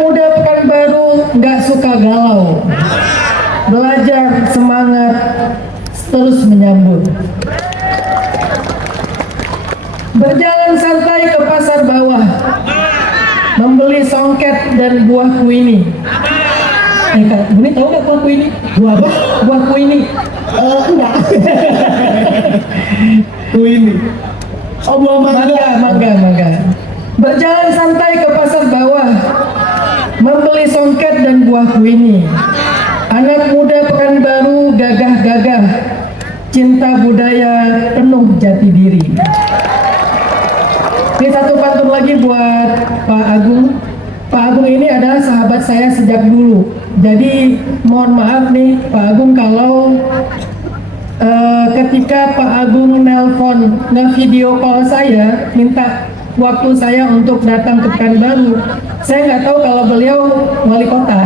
muda Pekanbaru nggak suka galau, belajar semangat, terus menyambut. Berjalan santai ke pasar bawah, membeli songket dan buah kuini. Kak, ini tahu nggak buah kuini? Buah apa? Buah kuini. Enggak. Kuini. Oh, buah Mangga. Berjalan santai ke pasar bawah, membeli songket dan buah kuini. Anak muda Pekanbaru gagah-gagah, cinta budaya, penuh jati diri. Ini satu pantun lagi buat Pak Agung. Pak Agung ini adalah sahabat saya sejak dulu. Jadi mohon maaf nih Pak Agung kalau ketika Pak Agung nelpon nge-video call saya, minta waktu saya untuk datang ke Pekanbaru, saya nggak tahu kalau beliau wali kota.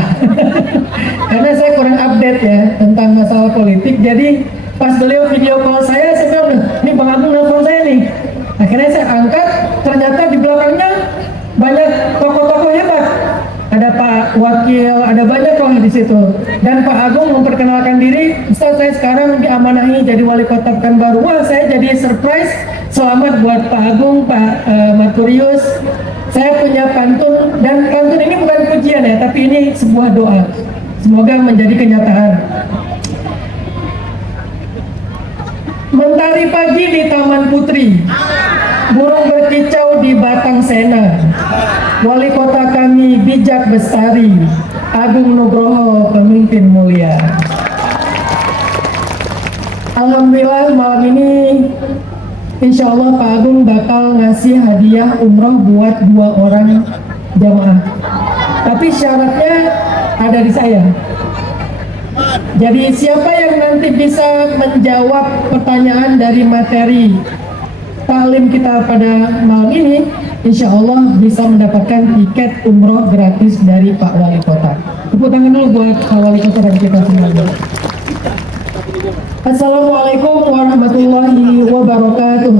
Karena saya kurang update ya tentang masalah politik. Jadi pas beliau video call saya bilang, ini Bang Agung nelpon saya nih. Akhirnya saya angkat, ternyata di belakangnya banyak tokoh-tokoh hebat. Ada Pak Wakil, ada banyak orang di situ. Dan Pak Agung memperkenalkan diri, Ustaz saya sekarang diamanahi jadi wali kota Pekanbaru. Wah, saya jadi surprise. Selamat buat Pak Agung, Pak Marturius. Saya punya pantun, dan pantun ini bukan pujian ya, tapi ini sebuah doa. Semoga menjadi kenyataan. Mentari pagi di Taman Putri, burung berkicau di Batang Sena. Wali kota kami bijak bestari, Agung Nugroho pemimpin mulia. Alhamdulillah malam ini insya Allah Pak Agung bakal ngasih hadiah umroh buat 2 orang jamaah. Tapi syaratnya ada di saya. Jadi siapa yang nanti bisa menjawab pertanyaan dari materi taklim kita pada malam ini, insya Allah bisa mendapatkan tiket umroh gratis dari Pak Wali Kota. Tepuk tangan dulu buat Pak Wali Kota dan kita semua. Assalamualaikum warahmatullahi wabarakatuh.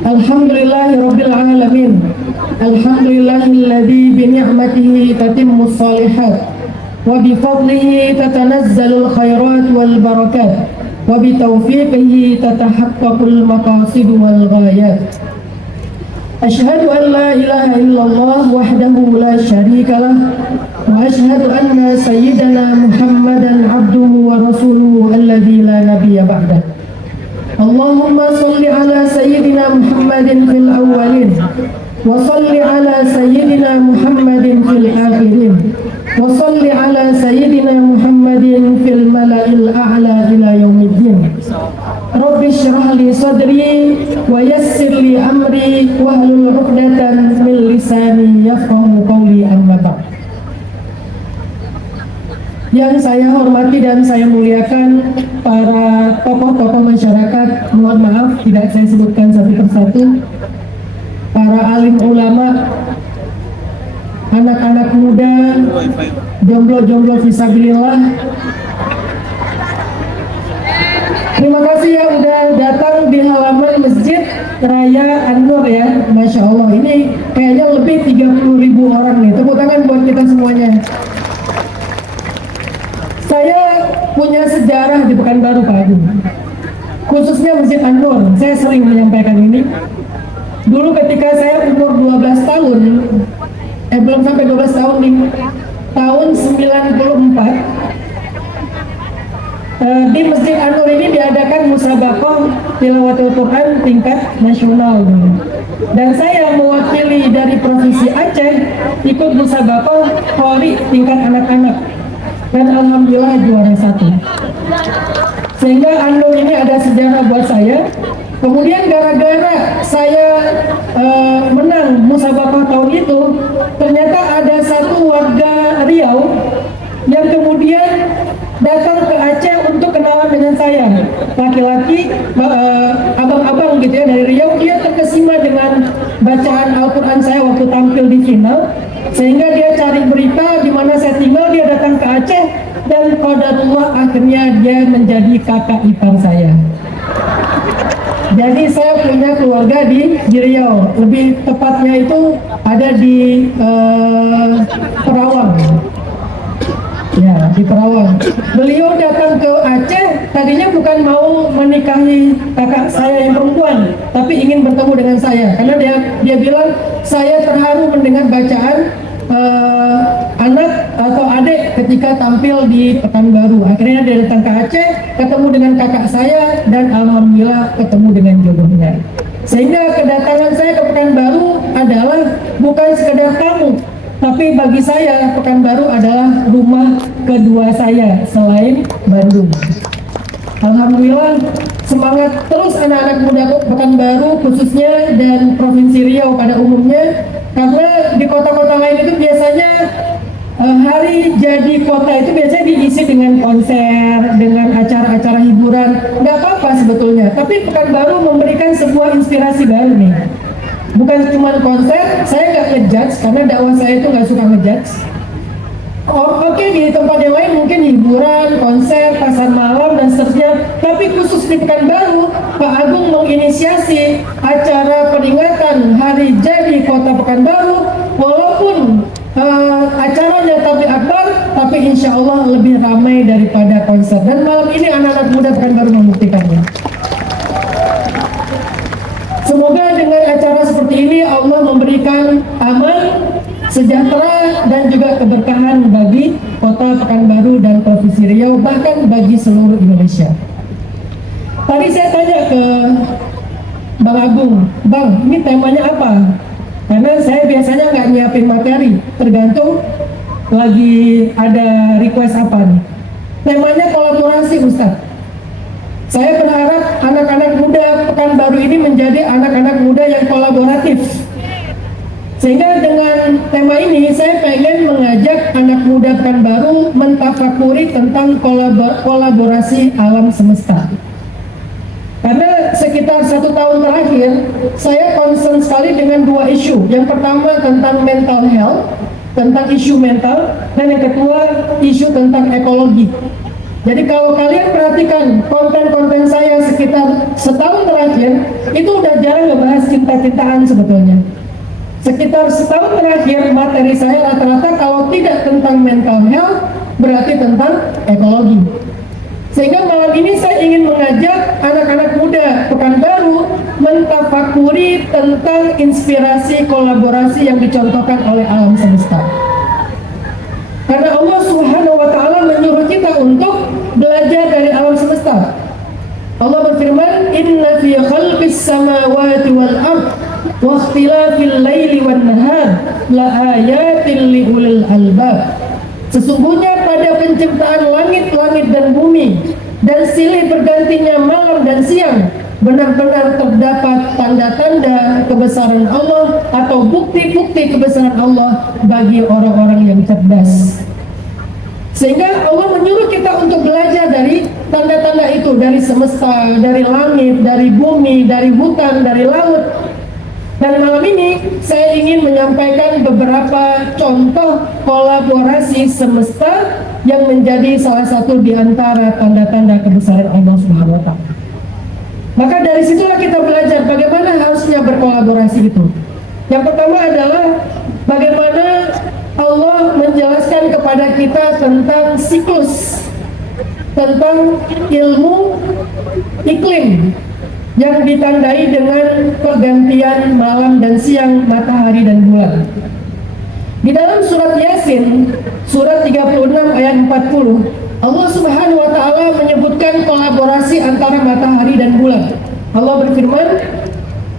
Alhamdulillahirabbil alamin. Alhamdulillahilladzi bi ni'matihi tatimmus shalihat wa bi fadlihi tatanazzalul khairat wal barakat wa bi taufiqihi tatahaqqaqul maqasid wal ghayat. Asyhadu an la ilaha illallah wahdahu la syarika lah wa asyhadu anna sayyidana Muhammadan abduhu wa rasuluhu alladzi la nabiyya ba'dah. Allahumma salli ala sayyidina Muhammadin fil awwalin wa salli ala sayyidina Muhammadin fil akhirin wa salli ala sayyidina Muhammadin fil mala'il a'la ila yaumiddin. Rabbi shrah li sadri wa yassir li amri wahlul 'uqdatan min lisani yafqahu qawli, amma ba'd. Yang saya hormati dan saya muliakan para tokoh-tokoh masyarakat, mohon maaf tidak saya sebutkan satu persatu, para alim ulama, anak-anak muda, jomblo-jomblo fisabilillah. Terima kasih ya udah datang di halaman Masjid Raya An-Nur ya, Masya Allah. Ini kayaknya lebih 30.000 orang nih. Tepuk tangan buat kita semuanya. Saya punya sejarah di Pekanbaru Pak Agung, khususnya Masjid An-Nur. Saya sering menyampaikan ini. Dulu ketika saya umur 12 tahun, belum sampai 12 tahun nih, tahun 94, di Masjid An-Nur ini diadakan musabaqah tilawatul Quran tingkat nasional dulu. Dan saya mewakili dari Provinsi Aceh ikut musabaqah Qori tingkat anak-anak. Dan alhamdulillah juara 1. Sehingga An-Nur ini ada sejarah buat saya. Kemudian gara-gara saya menang musabaqah tahun itu, ternyata ada satu warga Riau yang kemudian datang ke Aceh untuk kenalan dengan saya. Laki-laki, abang-abang gitu ya dari Riau, dia terkesima dengan bacaan Al-Quran saya waktu tampil di final. Sehingga dia cari berita di mana saya tinggal, dia datang ke Aceh, dan qadarullah akhirnya dia menjadi kakak ipar saya. Jadi saya punya keluarga di Riau, lebih tepatnya itu ada di Perawang. Ya, di Perawang. Beliau datang ke Aceh, tadinya bukan mau menikahi kakak saya yang perempuan, tapi ingin bertemu dengan saya. Karena dia bilang, saya terharu mendengar bacaan anak atau adik ketika tampil di Pekanbaru. Akhirnya dia datang ke Aceh, ketemu dengan kakak saya, dan alhamdulillah ketemu dengan jodohnya. Sehingga kedatangan saya ke Pekanbaru adalah bukan sekedar tamu, tapi bagi saya Pekanbaru adalah rumah kedua saya selain Bandung. Alhamdulillah, semangat terus anak-anak muda Pekanbaru khususnya dan Provinsi Riau pada umumnya, karena di kota-kota lain itu biasanya hari jadi kota itu biasanya diisi dengan konser, dengan acara-acara hiburan. Nggak apa-apa sebetulnya, tapi Pekanbaru memberikan sebuah inspirasi baru nih. Bukan cuma konser, saya nggak ngejudge karena dakwah saya itu nggak suka ngejudge. Oke, di tempat yang lain mungkin hiburan, konser, pasar malam dan seterusnya. Tapi khusus di Pekanbaru, Pak Agung menginisiasi acara peringatan Hari Jadi Kota Pekanbaru. Walaupun acaranya tapi akbar, tapi insya Allah lebih ramai daripada konser. Dan malam ini anak-anak muda Pekanbaru membuktikannya. Semoga dengan acara seperti ini Allah memberikan aman, sejahtera, dan juga keberkahan bagi kota Pekanbaru dan Provinsi Riau, bahkan bagi seluruh Indonesia. Tadi saya tanya ke Bang Agung, Bang, ini temanya apa? Karena saya biasanya nggak nyiapin materi, tergantung lagi ada request apa nih. Temanya kolaborasi, Ustadz. Saya berharap anak-anak muda Pekanbaru ini menjadi anak-anak muda yang kolaboratif. Sehingga dengan tema ini saya pengen mengajak anak muda Pekanbaru mentafakuri tentang kolaborasi alam semesta. Karena sekitar 1 tahun terakhir saya concern sekali dengan 2 isu. Yang pertama tentang mental health, tentang isu mental, dan yang kedua isu tentang ekologi. Jadi kalau kalian perhatikan konten-konten saya sekitar setahun terakhir, itu udah jarang ngebahas cinta-cintaan sebetulnya. Sekitar setahun terakhir materi saya rata-rata kalau tidak tentang mental health, berarti tentang ekologi. Sehingga malam ini saya ingin mengajak anak-anak muda Pekanbaru mentafakuri tentang inspirasi kolaborasi yang dicontohkan oleh alam semesta. Karena Allah Subhanahu wa Ta'ala menyuruh kita untuk belajar dari alam semesta. Allah berfirman, "Inna fi khalqis samawati wal ard wa ikhtilafil laili wan nahar la ayatin li ulil albab." Sesungguhnya pada penciptaan langit-langit dan bumi dan silih bergantinya malam dan siang, benar-benar terdapat tanda-tanda kebesaran Allah atau bukti-bukti kebesaran Allah bagi orang-orang yang cerdas. Sehingga Allah menyuruh kita untuk belajar dari tanda-tanda itu, dari semesta, dari langit, dari bumi, dari hutan, dari laut. Dan malam ini saya ingin menyampaikan beberapa contoh kolaborasi semesta yang menjadi salah satu di antara tanda-tanda kebesaran Allah Subhanahu wa Ta'ala. Maka dari situlah kita belajar bagaimana harusnya berkolaborasi itu. Yang pertama adalah bagaimana Allah menjelaskan kepada kita tentang siklus, tentang ilmu iklim yang ditandai dengan pergantian malam dan siang, matahari dan bulan. Di dalam surat Yasin, surat 36 ayat 40, Allah Subhanahu wa Ta'ala menyebutkan kolaborasi antara matahari dan bulan. Allah berfirman,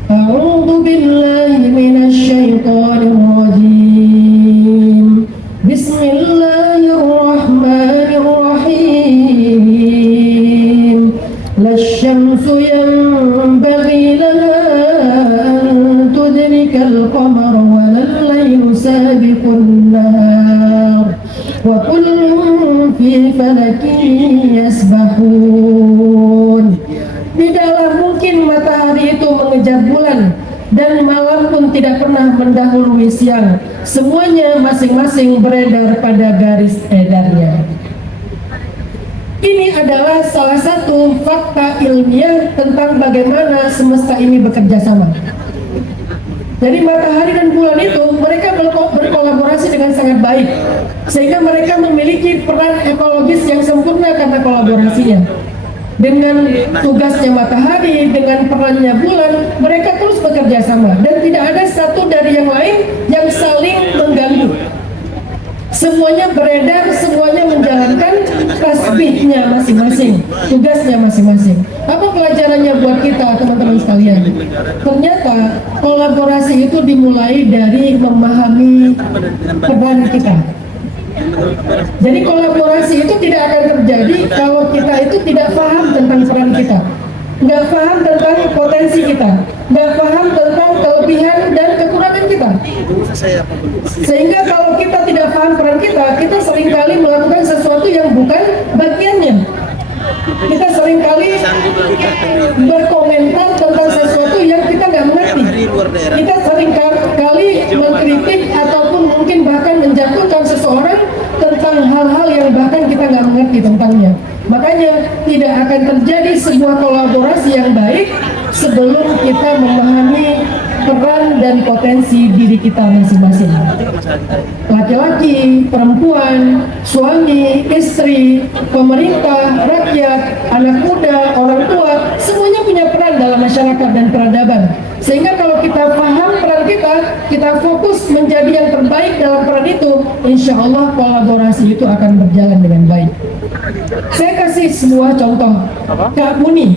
"A'udzu billahi minasy syaithanir rajim. Bismillahirrahmanirrahim. Lasyamsu yanbaghi laha an tudrikal qamara walal laylu sabiqun nahar wa kullun fi falakin yasbahun." Tidaklah mungkin matahari itu mengejar bulan dan malam pun tidak pernah mendahului siang. Semuanya masing-masing beredar pada garis edarnya. Ini adalah salah satu fakta ilmiah tentang bagaimana semesta ini bekerja sama. Jadi matahari dan bulan itu mereka berkolaborasi dengan sangat baik, sehingga mereka memiliki peran ekologis yang sempurna karena kolaborasinya. Dengan tugasnya matahari, dengan perannya bulan, mereka terus bekerja sama dan tidak ada satu dari yang lain yang saling mengganggu. Semuanya beredar, semuanya menjalankan tasbihnya masing-masing, tugasnya masing-masing. Apa pelajarannya buat kita, teman-teman sekalian? Ternyata kolaborasi itu dimulai dari memahami peran kita. Jadi kolaborasi itu tidak akan terjadi kalau kita itu tidak paham tentang peran kita, nggak paham tentang potensi kita, nggak paham tentang kelebihan dan kekurangan kita. Sehingga kalau kita tidak paham peran kita, kita seringkali melakukan sesuatu yang bukan bagiannya. Kita seringkali berkomentar tentang sesuatu yang kita nggak mengerti. Kita seringkali mengkritik ataupun mungkin bahkan menjatuhkan seseorang tentang hal-hal yang bahkan kita nggak mengerti tentangnya. Makanya tidak akan terjadi sebuah kolaborasi yang baik sebelum kita memahami peran dan potensi diri kita masing-masing. Laki-laki, perempuan, suami, istri, pemerintah, rakyat, anak muda, orang tua, semuanya punya peran dalam masyarakat dan peradaban. Sehingga kalau kita paham peran kita fokus menjadi yang terbaik dalam peran itu, insya Allah kolaborasi itu akan berjalan dengan baik. Saya kasih sebuah contoh. Kak Buni.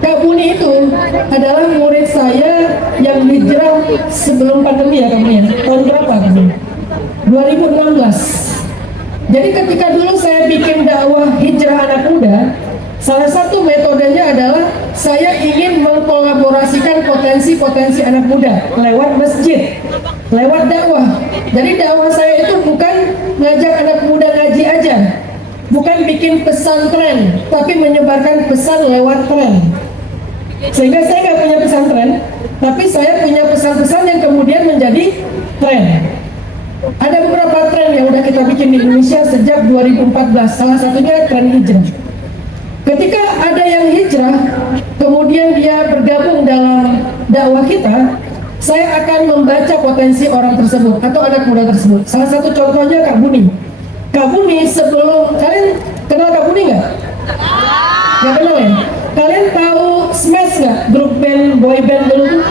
Kak Buni itu adalah murid saya yang hijrah sebelum pandemi ya Kak Buni. Tahun berapa Kak Buni? 2016. Jadi ketika dulu saya bikin dakwah hijrah anak muda, salah satu metodenya adalah saya ingin mengkolaborasikan potensi-potensi anak muda lewat masjid, lewat dakwah. Jadi dakwah saya itu bukan ngajak anak muda ngaji aja, bukan bikin pesantren, tapi menyebarkan pesan lewat tren. Sehingga saya nggak punya pesantren, tapi saya punya pesan-pesan yang kemudian menjadi tren. Ada beberapa tren yang udah kita bikin di Indonesia sejak 2014, salah satunya tren hijrah. Ketika ada yang hijrah, kemudian dia bergabung dalam dakwah kita, saya akan membaca potensi orang tersebut atau anak muda tersebut. Salah satu contohnya Kak Buni. Kak Buni sebelum, kalian kenal Kak Buni nggak? Nggak kenal ya? Kalian tahu Smash nggak? Grup band, boy band dulu tuh?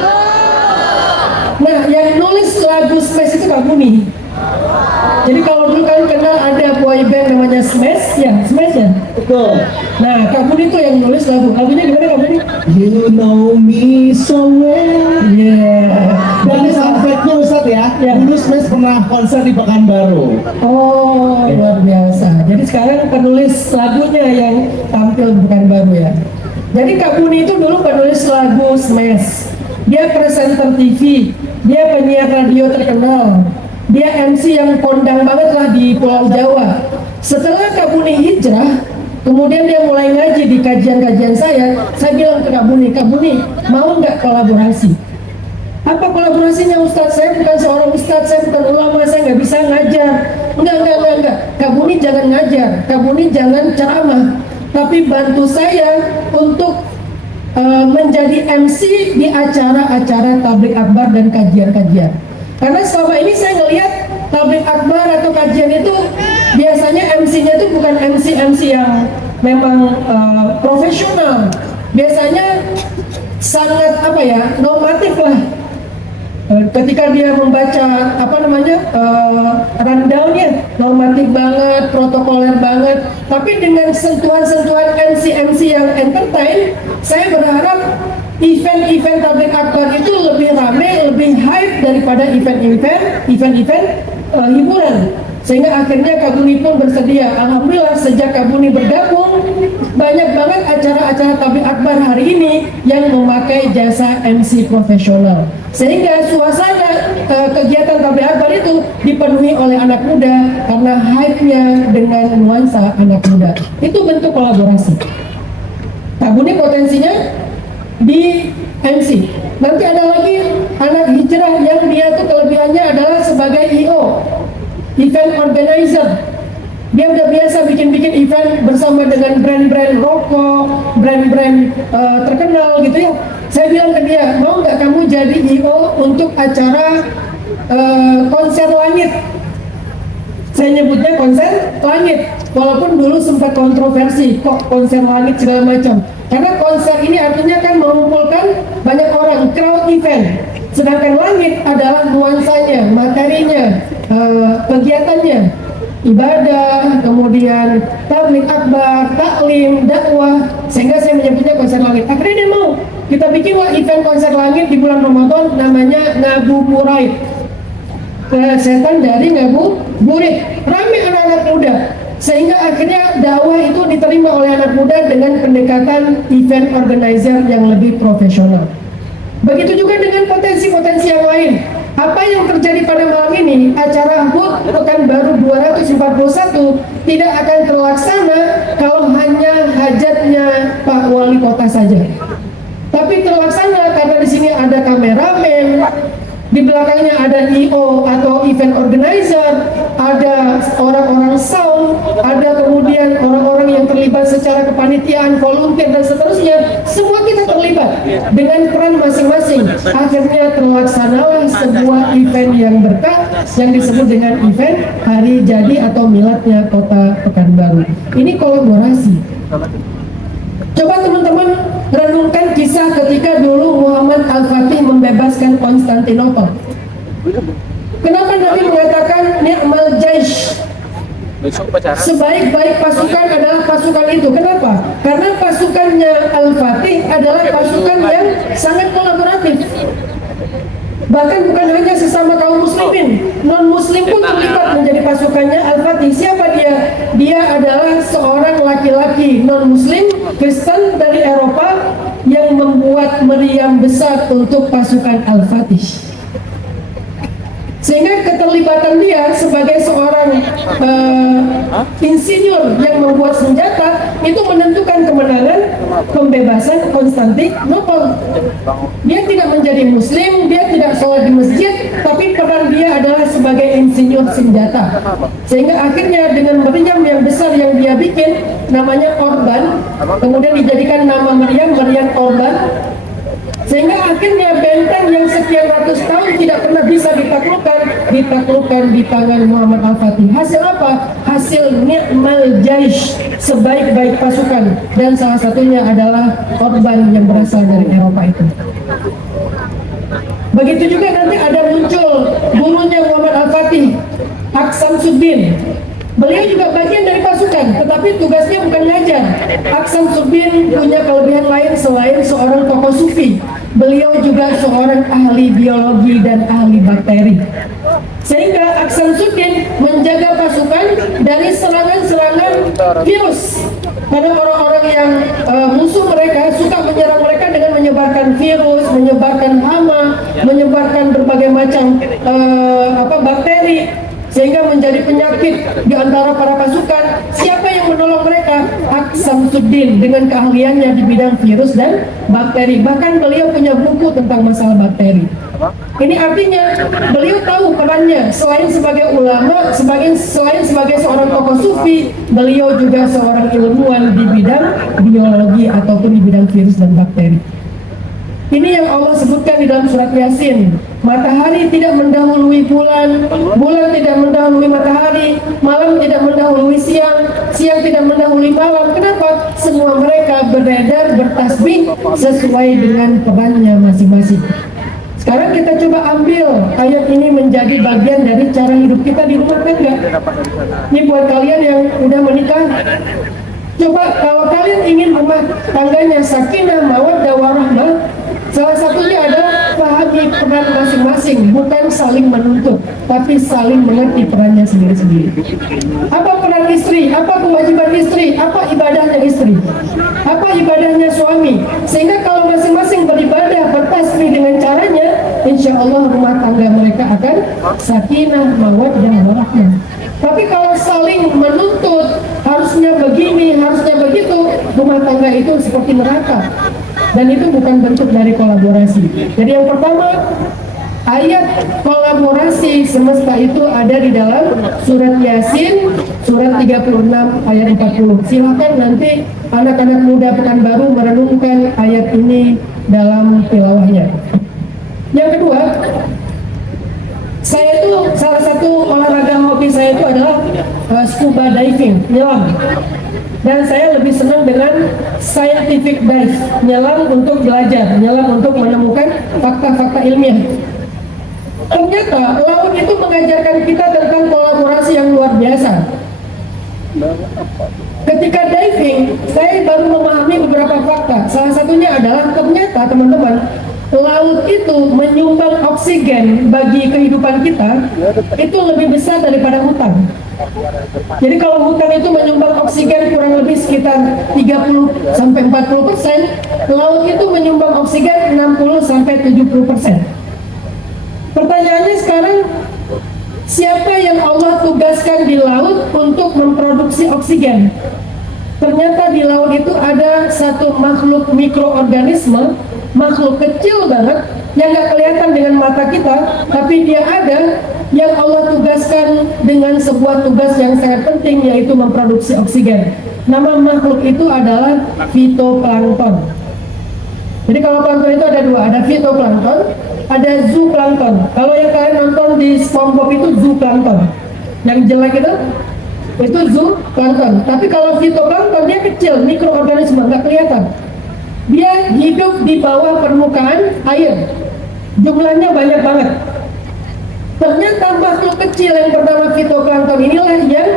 Nah, yang nulis lagu Smash itu Kak Buni. Jadi kalau dulu kalian kenal ada boy band namanya Smash, ya Smash ya? Betul. Nah, Kak Buni tuh yang nulis lagunya gimana Kak Buni? You know me so well. Yeah. Dan sampai Ustadz ya, dulu Smash pernah konser di Pekanbaru. Oh, luar biasa. Jadi sekarang penulis lagunya yang tampil bukan baru ya. Jadi Kak Buni itu dulu penulis lagu Smash. Dia presenter TV, dia penyiar radio terkenal. Dia MC yang kondang banget lah di Pulau Jawa. Setelah Kak Buni hijrah, kemudian dia mulai ngaji di kajian-kajian saya bilang ke Kak Buni, mau nggak kolaborasi? Apa kolaborasinya Ustadz? Saya bukan seorang Ustadz, saya bukan ulama, saya nggak bisa ngajar. Enggak. Kak Buni jangan ngajar, Kak Buni jangan ceramah, tapi bantu saya untuk menjadi MC di acara-acara tabligh akbar dan kajian-kajian. Karena selama ini saya ngelihat tabligh akbar atau kajian itu biasanya MC-nya itu bukan MC yang memang profesional. Biasanya sangat normatif lah. Ketika dia membaca rundown-nya normatif banget, protokoler banget, tapi dengan sentuhan-sentuhan MC yang entertain, saya berharap event-event tabligh akbar itu lebih ramai, lebih hype daripada event-event hiburan. Sehingga akhirnya Kak Buni pun bersedia. Alhamdulillah sejak Kak Buni bergabung, banyak banget acara-acara tabligh akbar hari ini yang memakai jasa MC profesional. Sehingga suasana kegiatan tabligh akbar itu dipenuhi oleh anak muda karena hype-nya dengan nuansa anak muda. Itu bentuk kolaborasi. Kak Buni potensinya di MC. Nanti ada lagi anak hijrah yang dia tuh kelebihannya adalah sebagai IO, event organizer. Dia udah biasa bikin-bikin event bersama dengan brand-brand rokok, brand-brand terkenal gitu ya. Saya bilang ke dia, mau nggak kamu jadi I.O. untuk acara konser langit? Saya nyebutnya konser langit, walaupun dulu sempat kontroversi, kok konser langit segala macam. Karena konser ini artinya kan mengumpulkan banyak orang, crowd event. Sedangkan langit adalah nuansanya, materinya, kegiatannya, ibadah, kemudian tabligh akbar, taklim, dakwah, sehingga saya menyebutnya konser langit. Akhirnya dia mau, kita bikinlah event konser langit di bulan Ramadan, namanya Ngabuburit. Setan dari ngabuburit, rame anak-anak muda, sehingga akhirnya dakwah itu diterima oleh anak muda dengan pendekatan event organizer yang lebih profesional. Begitu juga dengan potensi-potensi yang lain. Apa yang terjadi pada malam ini, acara HUT Pekanbaru 241 tidak akan terlaksana kalau hanya hajatnya Pak Wali Kota saja. Tapi terlaksana karena di sini ada kameramen, di belakangnya ada I.O. atau event organizer, ada orang-orang sound, ada kemudian orang-orang yang terlibat secara kepanitiaan, volunteer dan seterusnya. Semua kita terlibat dengan peran masing-masing. Akhirnya terlaksanalah sebuah event yang berkah yang disebut dengan event hari jadi atau miladnya Kota Pekanbaru. Ini kolaborasi. Coba teman-teman renungkan kisah ketika dulu Muhammad Al-Fatih membebaskan Konstantinopel. Kenapa Nabi mengatakan ni'mal jaish? Sebaik-baik pasukan adalah pasukan itu. Kenapa? Karena pasukannya Al-Fatih adalah pasukan yang sangat kolaboratif. Bahkan bukan hanya sesama kaum muslimin, non-muslim pun terlibat menjadi pasukannya Al-Fatih. Siapa dia? Dia adalah seorang laki-laki non-muslim Kristen dari Eropa yang membuat meriam besar untuk pasukan Al-Fatih. Sehingga keterlibatan dia sebagai seorang insinyur yang membuat senjata itu menentukan kemenangan pembebasan Konstantinopel. Dia tidak menjadi muslim, dia tidak sholat di masjid, tapi peran dia adalah sebagai insinyur senjata. Sehingga akhirnya dengan meriam yang besar yang dia bikin, namanya Orban, kemudian dijadikan nama meriam Orban. Sehingga akhirnya benteng yang sekian ratus tahun tidak pernah bisa ditaklukkan di tangan Muhammad Al-Fatih. Hasil apa? Hasil ni'mal jaish, sebaik-baik pasukan, dan salah satunya adalah Orban yang berasal dari Eropa itu. Begitu juga nanti ada muncul gurunya Muhammad Al-Fatih, Aksamsuddin. Beliau juga bagian dari pasukan, tetapi tugasnya bukan ngajar. Aksamsuddin punya kelebihan lain selain seorang tokoh sufi. Beliau juga seorang ahli biologi dan ahli bakteri. Sehingga Aksamsuddin menjaga pasukan dari serangan-serangan virus. Karena orang-orang yang musuh mereka suka menyerang mereka dengan menyebarkan virus, menyebarkan hama, menyebarkan berbagai macam bakteri, sehingga menjadi penyakit di antara para pasukan. Siapa yang menolong mereka? Aksamsuddin dengan keahliannya di bidang virus dan bakteri. Bahkan beliau punya buku tentang masalah bakteri. Ini artinya beliau tahu perannya. Selain sebagai ulama, selain sebagai seorang tokoh sufi, beliau juga seorang ilmuwan di bidang biologi ataupun di bidang virus dan bakteri. Ini yang Allah sebutkan di dalam surat Yasin. Matahari tidak mendahului bulan, bulan tidak mendahului matahari, malam tidak mendahului siang, siang tidak mendahului malam. Kenapa? Semua mereka beredar bertasbih sesuai dengan perannya masing-masing. Sekarang kita coba ambil ayat ini menjadi bagian dari cara hidup kita di rumah tangga. Ini buat kalian yang udah menikah. Coba kalau kalian ingin rumah tangganya sakinah, mawaddah, warahmah, salah satunya adalah pahami peran masing-masing, bukan saling menuntut, tapi saling mengerti perannya sendiri-sendiri. Apa peran istri? Apa kewajiban istri? Apa ibadahnya istri? Apa ibadahnya suami? Sehingga kalau masing-masing beribadah, bertasbih dengan caranya, insya Allah rumah tangga mereka akan sakinah, mawaddah, warahmah. Tapi kalau saling menuntut, harusnya begini, harusnya begitu, rumah tangga itu seperti neraka. Dan itu bukan bentuk dari kolaborasi. Jadi yang pertama, Ayat kolaborasi semesta itu ada di dalam surat Yasin, surat 36 ayat 40. Silakan nanti anak-anak muda Pekanbaru merenungkan ayat ini dalam tilawahnya. Yang kedua, saya itu salah satu olahraga hobi saya itu adalah scuba diving, nyelam. Dan saya lebih senang dengan scientific dive, nyelam untuk belajar, nyelam untuk menemukan fakta-fakta ilmiah. Ternyata laut itu mengajarkan kita tentang kolaborasi yang luar biasa. Ketika diving, saya baru memahami beberapa fakta. Salah satunya adalah ternyata teman-teman, laut itu menyumbang oksigen bagi kehidupan kita itu lebih besar daripada hutan. Jadi kalau hutan itu menyumbang oksigen kurang lebih sekitar 30-40%, laut itu menyumbang oksigen 60-70%. Pertanyaannya sekarang, siapa yang Allah tugaskan di laut untuk memproduksi oksigen? Ternyata di laut itu ada satu makhluk mikroorganisme, makhluk kecil banget yang gak kelihatan dengan mata kita, tapi dia ada, yang Allah tugaskan dengan sebuah tugas yang sangat penting, yaitu memproduksi oksigen. Nama makhluk itu adalah fitoplankton. Jadi kalau plankton itu ada dua, ada fitoplankton, ada zooplankton. Kalau yang kalian nonton di SpongeBob itu zooplankton, yang jelek itu zooplankton. Tapi kalau fitoplankton dia kecil, mikroorganisme, nggak kelihatan. Dia hidup di bawah permukaan air. Jumlahnya banyak banget. Ternyata makhluk kecil yang bernama fitoplankton inilah yang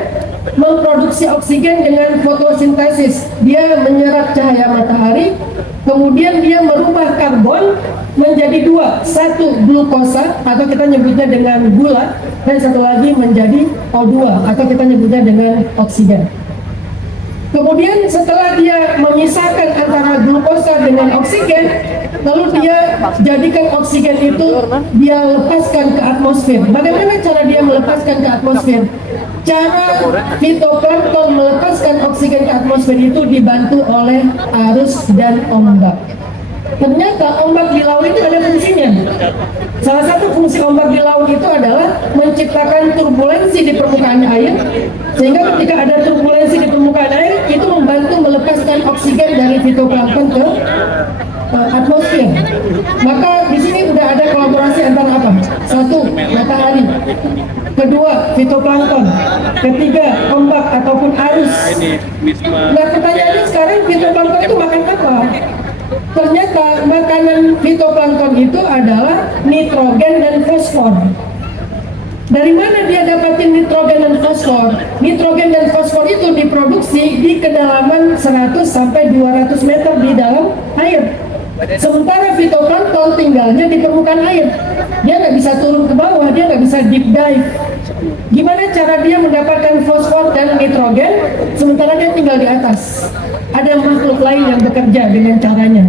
memproduksi oksigen dengan fotosintesis. Dia menyerap cahaya matahari, kemudian dia merubah karbon menjadi dua, satu glukosa atau kita nyebutnya dengan gula, dan satu lagi menjadi O2 atau kita nyebutnya dengan oksigen. Kemudian setelah dia memisahkan antara glukosa dengan oksigen, lalu dia jadikan oksigen itu dia lepaskan ke atmosfer. Bagaimana cara dia melepaskan ke atmosfer? Cara fitoplankton melepaskan oksigen ke atmosfer itu dibantu oleh arus dan ombak. Ternyata ombak di laut itu ada fungsinya. Salah satu fungsi ombak di laut itu adalah menciptakan turbulensi di permukaan air, sehingga ketika ada turbulensi di permukaan air itu membantu melepaskan oksigen dari fitoplankton ke atmosfer. Maka di sini udah ada kolaborasi antara apa? Satu, matahari. Kedua, fitoplankton. Ketiga, ombak ataupun arus. Nah, pertanyaannya sekarang fitoplankton itu makan apa? Ternyata makanan fitoplankton itu adalah nitrogen dan fosfor. Dari mana dia dapatin nitrogen dan fosfor? Nitrogen dan fosfor itu diproduksi di kedalaman 100 sampai 200 meter di dalam air. Sementara fitoplankton tinggalnya di permukaan air. Dia nggak bisa turun ke bawah, dia nggak bisa deep dive. Gimana cara dia mendapatkan fosfor dan nitrogen sementara dia tinggal di atas? Ada makhluk lain yang bekerja dengan caranya.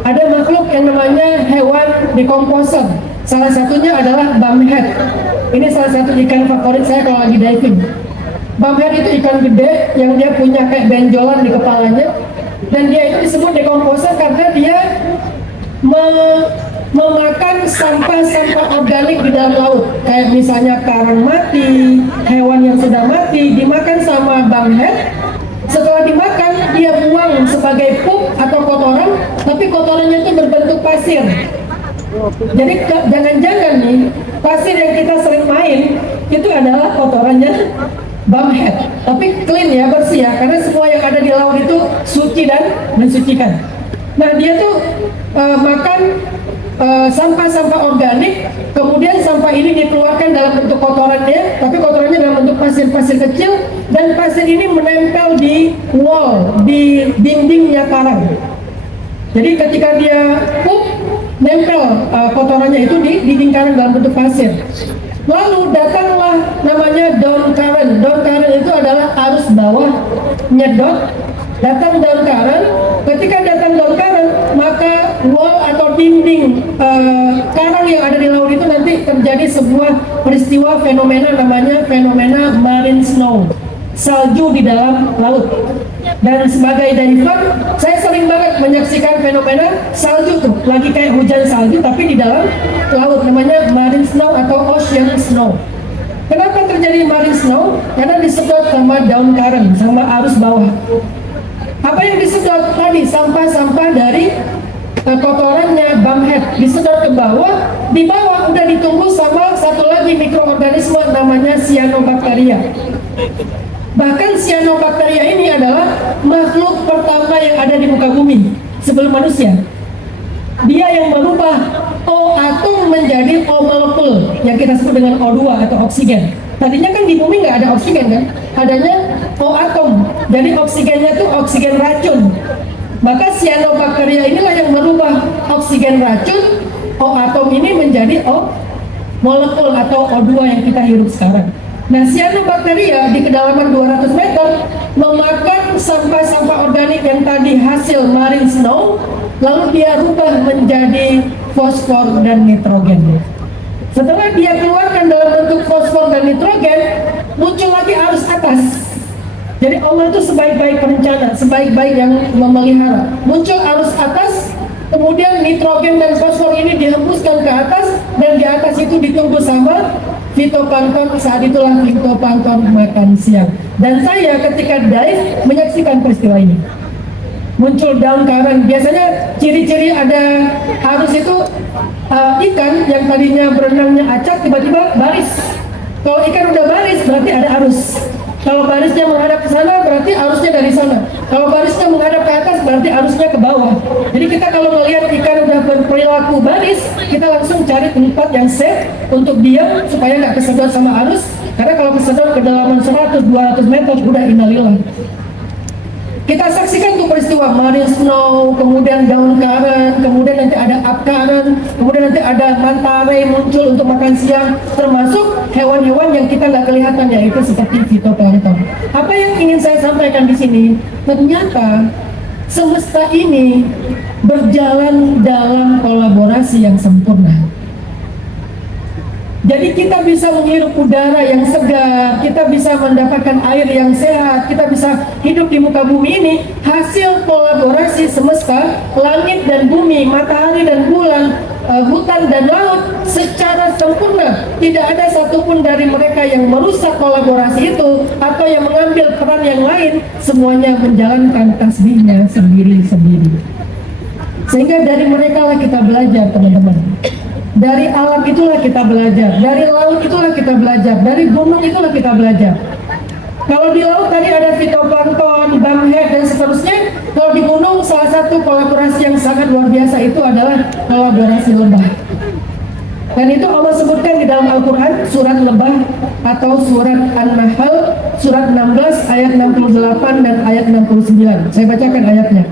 Ada makhluk yang namanya hewan decomposer. Salah satunya adalah bumhead. Ini salah satu ikan favorit saya kalau lagi diving. Bumhead itu ikan gede yang dia punya kayak benjolan di kepalanya. Dan dia itu disebut decomposer karena dia memakan sampah-sampah organik di dalam laut. Kayak misalnya karang mati, hewan yang sudah mati, dimakan sama bumhead. Setelah dimakan, dia buang sebagai pup atau kotoran, tapi kotorannya itu berbentuk pasir. Jadi jangan-jangan nih, pasir yang kita sering main, itu adalah kotorannya bumhead. Tapi clean ya, bersih ya, karena semua yang ada di laut itu suci dan mensucikan. Nah, dia tuh makan sampah-sampah organik, kemudian sampah ini dikeluarkan dalam bentuk kotorannya, tapi kotorannya dalam bentuk pasir-pasir kecil, dan pasir ini menempel di wall, di dindingnya karang. Jadi ketika dia pup, nempel kotorannya itu di dinding karang dalam bentuk pasir. Lalu datanglah namanya down current. Down current itu adalah arus bawah nyedot. Datang down current. Ketika datang down current, maka wall atau dinding karang yang ada di laut itu nanti terjadi sebuah peristiwa fenomena namanya fenomena marine snow, salju di dalam laut. Dan sebagai diver, saya sering banget menyaksikan fenomena salju tuh, lagi kayak hujan salju tapi di dalam laut, namanya marine snow atau ocean snow. Kenapa terjadi marine snow? Karena disedot sama daun karang, sama arus bawah. Apa yang disedot tadi? Sampah-sampah dari kotorannya bumphead disedot ke bawah. Di bawah udah ditunggu sama satu lagi mikroorganisme namanya cyanobacteria. Bahkan cyanobacteria ini adalah makhluk pertama yang ada di muka bumi sebelum manusia. Dia yang merubah O atom menjadi O molekul yang kita sebut dengan O2 atau oksigen. Tadinya kan di bumi nggak ada oksigen kan, adanya O atom. Jadi oksigennya itu oksigen racun. Maka cyanobacteria inilah yang merubah oksigen racun O atom ini menjadi O molekul atau O2 yang kita hirup sekarang. Nah, cyanobacteria di kedalaman 200 meter memakan sampah-sampah organik yang tadi hasil marine snow, lalu dia rubah menjadi fosfor dan nitrogen. Setelah dia keluarkan dalam bentuk fosfor dan nitrogen, muncul lagi arus atas. Jadi Allah itu sebaik-baik perencana, sebaik-baik yang memelihara. Muncul arus atas, kemudian nitrogen dan fosfor ini dihembuskan ke atas, dan di atas itu ditunggu sama fitoplankton. Saat itulah fitoplankton makan siang. Dan saya ketika dive menyaksikan peristiwa ini. Muncul daun karang. Biasanya ciri-ciri ada arus itu ikan yang tadinya berenangnya acak tiba-tiba baris. Kalau ikan udah baris berarti ada arus. Kalau barisnya menghadap ke sana berarti arusnya dari sana. Kalau barisnya menghadap ke atas berarti arusnya ke bawah. Jadi kita kalau melihat ikan udah berperilaku baris, kita langsung cari tempat yang safe untuk diam supaya nggak kesedot sama arus. Karena kalau kesedot kedalaman 100-200 meter udah innalillahi. Kita saksikan tuh peristiwa marine snow, kemudian daun karang, kemudian nanti ada upcurrent, kemudian nanti ada manta ray muncul untuk makan siang, termasuk hewan-hewan yang kita nggak kelihatan, yaitu seperti fitoplankton. Apa yang ingin saya sampaikan di sini? Ternyata semesta ini berjalan dalam kolaborasi yang sempurna. Jadi kita bisa menghirup udara yang segar, kita bisa mendapatkan air yang sehat, kita bisa hidup di muka bumi ini hasil kolaborasi semesta, langit dan bumi, matahari dan bulan, hutan dan laut secara sempurna. Tidak ada satupun dari mereka yang merusak kolaborasi itu atau yang mengambil peran yang lain. Semuanya menjalankan tasbihnya sendiri-sendiri. Sehingga dari mereka lah kita belajar, teman-teman. Dari alam itulah kita belajar, dari laut itulah kita belajar, dari gunung itulah kita belajar. Kalau di laut tadi ada fitoplankton, bumphead dan seterusnya. Kalau di gunung salah satu kolaborasi yang sangat luar biasa itu adalah kolaborasi lebah. Dan itu Allah sebutkan di dalam Al-Quran, surat lebah atau surat An-Nahl, surat 16 ayat 68 dan ayat 69. Saya bacakan ayatnya.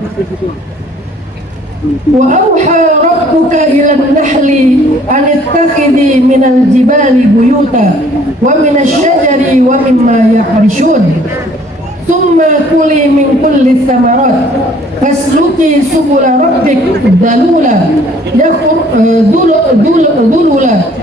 Wa auha rabbuka ilan nahli anittakhidhi minal jibali buyuta wa minasy syajari wa mimma yahrishun thumma kuli min kulli thamarat fasluki subula rabbik dalula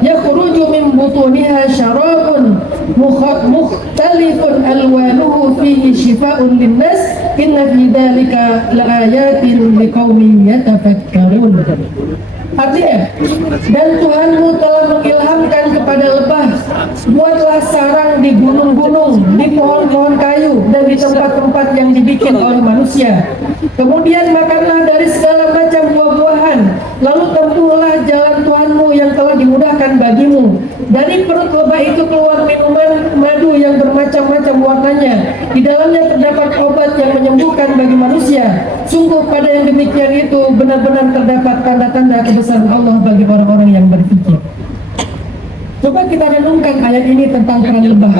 yakhruju min butuniha syarabun mukhtalifun alwanuhu fihi shifaa'un linnas inna fi dzalika laayatin liqaumin yatafakkarun. Artinya, dan Tuhanmu telah mengilhamkan kepada lebah, buatlah sarang di gunung-gunung, di pohon-pohon kayu, dan di tempat-tempat yang dibikin oleh manusia. Kemudian makanlah dari segala macam buah-buahan, lalu tempuhlah jalan Tuhanmu yang telah dimudahkan bagimu. Dari perut lebah itu keluar minuman madu yang bermacam-macam warnanya. Di dalamnya terdapat obat yang menyembuhkan bagi manusia. Sungguh pada yang demikian itu benar-benar terdapat tanda-tanda kebesaran Allah bagi orang-orang yang berpikir. Coba kita renungkan ayat ini tentang peran lebah.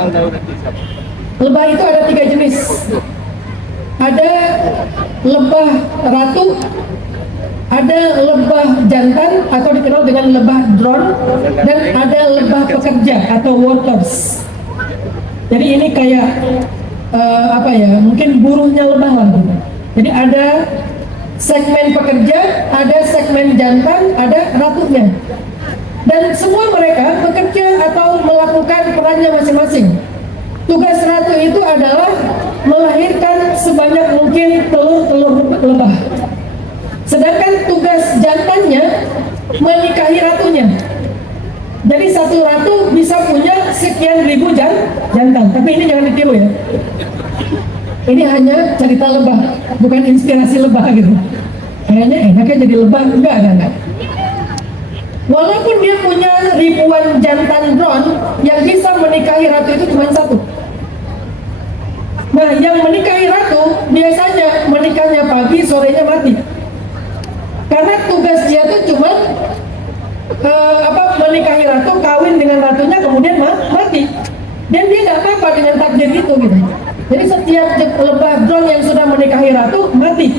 Lebah itu ada 3 jenis. Ada lebah ratu, ada lebah jantan atau dikenal dengan lebah drone, dan ada lebah pekerja atau workers. Jadi ini kayak mungkin buruhnya lebah lah gitu. Jadi ada segmen pekerja, ada segmen jantan, ada ratunya. Dan semua mereka bekerja atau melakukan perannya masing-masing. Tugas ratu itu adalah melahirkan sebanyak mungkin telur-telur lebah. Sedangkan tugas jantannya menikahi ratunya. Jadi satu ratu bisa punya sekian ribu jantan. Tapi ini jangan ditiru ya. Ini hanya cerita lebah, bukan inspirasi lebah gitu. Kayaknya enaknya jadi lebah, enggak. Walaupun dia punya ribuan jantan drone, yang bisa menikahi ratu itu cuma satu. Nah, yang menikahi ratu biasanya menikahnya pagi, sorenya mati. Karena tugas dia tuh cuma menikahi ratu, kawin dengan ratunya, kemudian mati. Dan dia nggak apa-apa dengan takdir itu gitu. Jadi setiap lebah drone yang sudah menikahi ratu mati.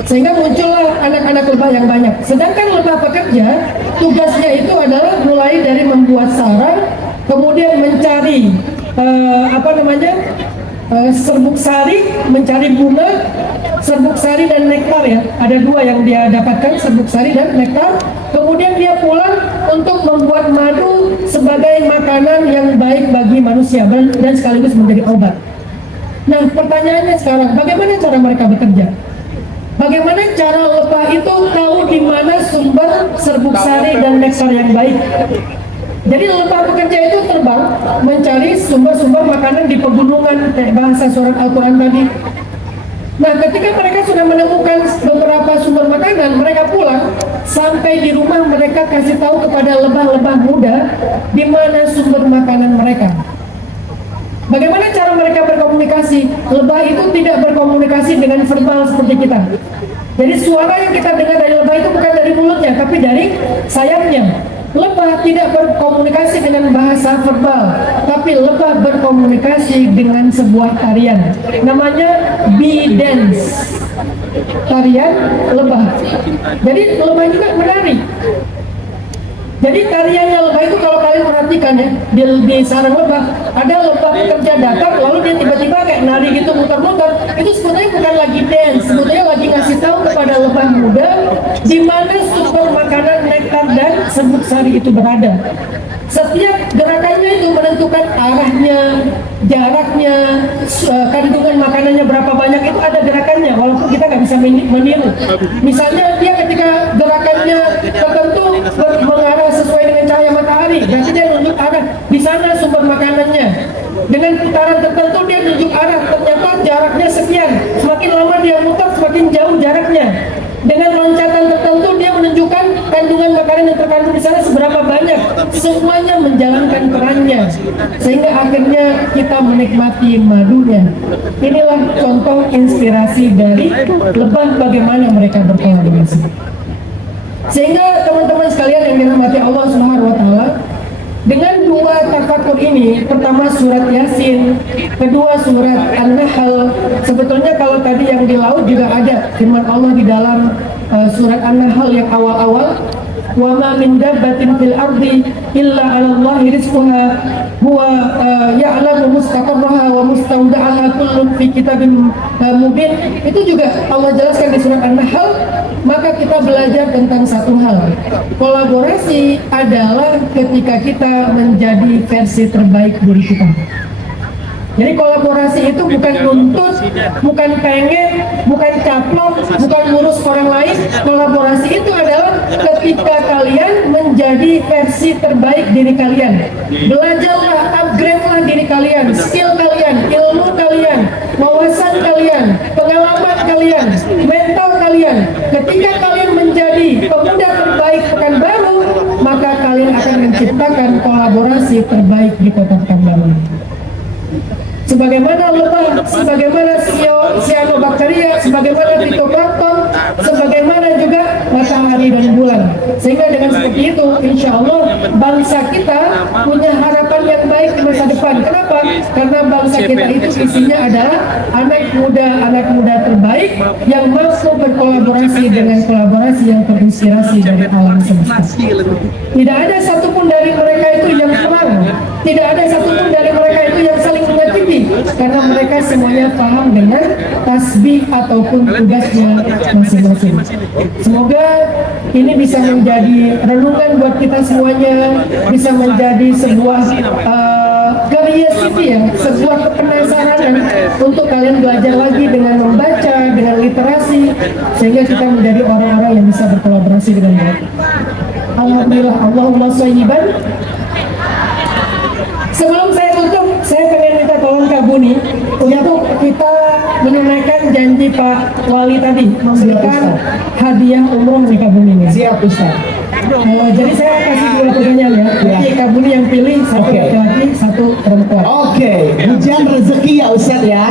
Sehingga muncullah anak-anak lebah yang banyak. Sedangkan lebah pekerja, tugasnya itu adalah mulai dari membuat sarang, kemudian mencari serbuk sari, mencari bunga, serbuk sari dan nektar ya. Ada dua yang dia dapatkan, serbuk sari dan nektar. Kemudian dia pulang untuk membuat madu sebagai makanan yang baik bagi manusia dan sekaligus menjadi obat. Nah, pertanyaannya sekarang, bagaimana cara mereka bekerja? Bagaimana cara lebah itu tahu di mana sumber serbuk sari dan nektar yang baik? Jadi lebah pekerja itu terbang mencari sumber-sumber makanan di pegunungan, bahasa surat Al-Quran tadi. Nah, ketika mereka sudah menemukan beberapa sumber makanan, mereka pulang, sampai di rumah mereka kasih tahu kepada lebah-lebah muda di mana sumber makanan mereka. Bagaimana cara mereka berkomunikasi? Lebah itu tidak berkomunikasi dengan verbal seperti kita. Jadi suara yang kita dengar dari lebah itu bukan dari mulutnya, tapi dari sayapnya. Lebah tidak berkomunikasi dengan bahasa verbal, tapi lebah berkomunikasi dengan sebuah tarian. Namanya bee dance. Tarian lebah. Jadi lebah juga menari. Jadi tariannya lebah itu kalau kalian perhatikan ya, di sarang lebah, ada lebah pekerja datang, lalu dia tiba-tiba kayak nari gitu muter-muter. Itu sebetulnya bukan lagi dance, sebetulnya lagi ngasih tahu kepada lebah muda di mana sumber makanan nektar dan serbuk sari itu berada. Setiap gerakannya itu menentukan arahnya, jaraknya, kandungan makanannya berapa banyak, itu ada gerakannya, walaupun kita nggak bisa meniru. Misalnya dia ketika gerakannya tertentu mengarah sesuai dengan cahaya matahari, berarti dia menunjuk arah di sana sumber makanannya. Dengan putaran tertentu dia menunjuk arah, ternyata jaraknya sekian, semakin lama dia muter semakin jauh jaraknya. Dengan loncatan tertentu dia menunjukkan kandungan makanan yang terkandung di sana seberapa banyak. Semuanya menjalankan perannya, sehingga akhirnya kita menikmati madunya. Inilah contoh inspirasi dari lebah bagaimana mereka berkolaborasi. Sehingga teman-teman sekalian yang dirahmati Allah Subhanahu wa taala, dengan dua tafakur ini, pertama surat Yasin, kedua surat An-Nahl. Sebetulnya kalau tadi yang di laut juga ada firman Allah di dalam surat An-Nahl yang awal-awal, wa ma min dabbatin fil ardi illa 'ala Allahi rizquha huwa ya'lamu mustaqarraha wa mustawda'aha kullun fi kitabin mubin. Itu juga Allah jelaskan di surat An-Nahl. Maka kita belajar tentang satu hal, kolaborasi adalah ketika kita menjadi versi terbaik diri kita. Jadi kolaborasi itu bukan nuntut, bukan pengen, bukan caplok, bukan ngurus orang lain. Kolaborasi itu adalah ketika kalian menjadi versi terbaik diri kalian. Belajarlah, upgrade-lah diri kalian, skill kalian, ilmu kalian, wawasan kalian, pengalaman kalian, mental kalian. Ketika kalian menjadi pemuda terbaik Pekanbaru, maka kalian akan menciptakan kolaborasi terbaik di kota Pekanbaru. Sebagaimana lebah, sebagaimana cyanobacteria, sebagaimana phytoplankton, sebagaimana juga matahari dan bulan. Sehingga dengan seperti itu, insya Allah bangsa kita punya harapan yang baik di masa depan. Kenapa? Karena bangsa kita itu isinya adalah anak muda terbaik yang mampu berkolaborasi dengan kolaborasi yang terinspirasi dari alam semesta. Tidak ada satupun dari mereka itu yang perang, tidak ada satupun dari mereka itu yang saling menyakiti, karena mereka semuanya paham dengan tasbih ataupun tugasnya masing-masing. Semoga ini bisa menjadi renungan buat kita semuanya, bisa menjadi sebuah curiosity ya, sebuah kepenasaran untuk kalian belajar lagi dengan membaca, dengan literasi, sehingga kita menjadi orang-orang yang bisa berkolaborasi dengan baik. Alhamdulillah, Allahumma shayyiban. Sebelum saya tutup, saya pengen minta tolong Kak Buni untuk kita menunaikan janji Pak Wali tadi memberikan hadiah umroh nih Kak Buni nih. Siap Ustaz. Jadi saya kasih dua pertanyaan ya. Nanti Kak Buni yang pilih satu Oke. laki-laki, satu perempuan. Oke, hujan rezeki ya Ustaz ya.